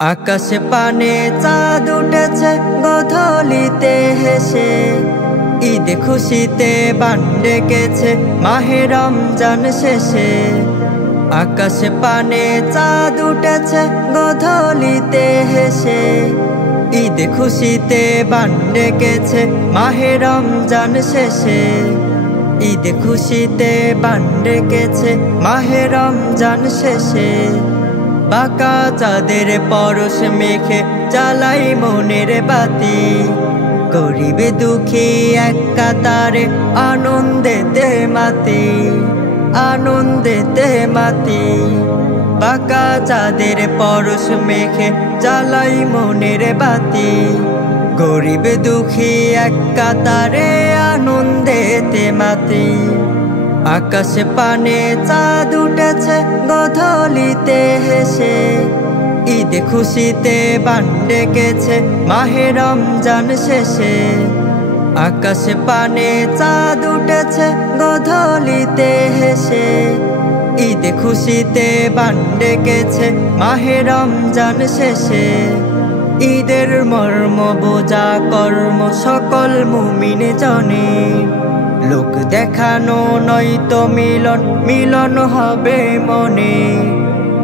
আকাশে পানে চাঁদ উঠেছে গোধূলিতে হেসে, ঈদ খুশিতে বান ডেকেছে মাহে রমজান শেষে। আকাশে পানে চাঁদ উঠেছে গোধূলিতে হেসে, ঈদ খুশিতে বান ডেকেছে মাহে রমজান শেষে। ঈদ খুশিতে বান ডেকেছে মাহে রমজান শেষে। বাঁকা চাঁদের পরশ মেখে জ্বালাই মনের বাতি, গরিবে দুঃখী এক কাতারে আনন্দেতে মাতি, আনন্দেতে মাতি। বাঁকা চাঁদের পরশ মেখে জ্বালাই মনের বাতি, গরিবে দুঃখী এক কাতারে আনন্দেতে মাতি। আকাশে পানে চাঁদ উঠেছে গোধূলিতে হেসে, ঈদ খুশিতে বান ডেকেছে মাহে রমজান শেষে। আকাশে পানে চাঁদ উঠেছে গোধূলিতে হেসে, ঈদ খুশিতে বান ডেকেছে মাহে রমজান শেষে। ঈদের মর্ম বোঝা কর্ম সকল মুমিন জনে, লোক দেখানো নয়তো মিলন, মিলন হবে মনে,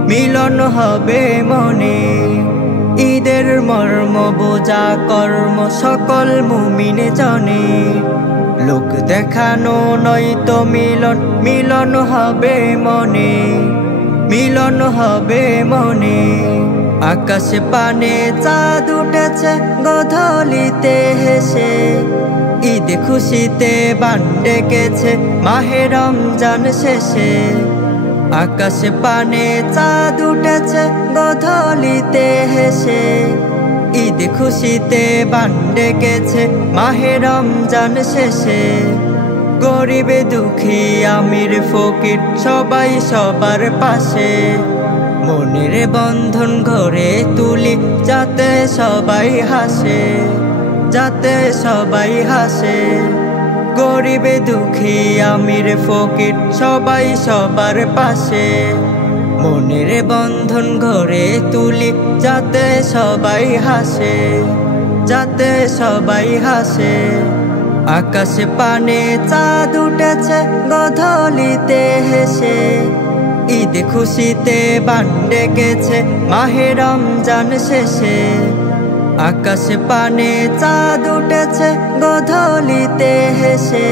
মিলন হবে মনে। ঈদের মর্ম বোঝা কর্ম সকল মুমিন জনে, লোক দেখানো নয়তো মিলন, মিলন হবে মনে, মিলন হবে মনে। আকাশে পানে চাঁদ উঠেছে গোধূলিতে হেসে, ঈদ খুশিতে বান ডেকেছে মাহে রমজান শেষে। আকাশে পানে চাঁদ উঠেছে গোধূলিতে হেসে, ঈদ খুশিতে বান ডেকেছে মাহে রমজান শেষে। গরিবে দুঃখী আমির ফকির সবাই সবার পাশে, মনের বন্ধন গড়ে তুলি যাতে সবাই হাসে, যাতে সবাই হাসে। গরিবে দুঃখী আমির ফকির সবাই সবার পাশে, মনের বন্ধন গড়ে তুলি যাতে সবাই হাসে, যাতে সবাই হাসে। আকাশে পানে চাঁদ উঠেছে গোধূলিতে হেসে, ঈদ খুশিতে বান ডেকেছে মাহে রমজান শেষে। আকাশে পানে চাঁদ উঠেছে গোধূলিতে হেসে,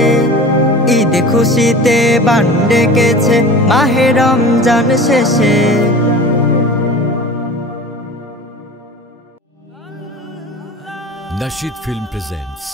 ঈদ খুশিতে বান ডেকেছে মাহে রমজান শেষে। Nasheed Film presents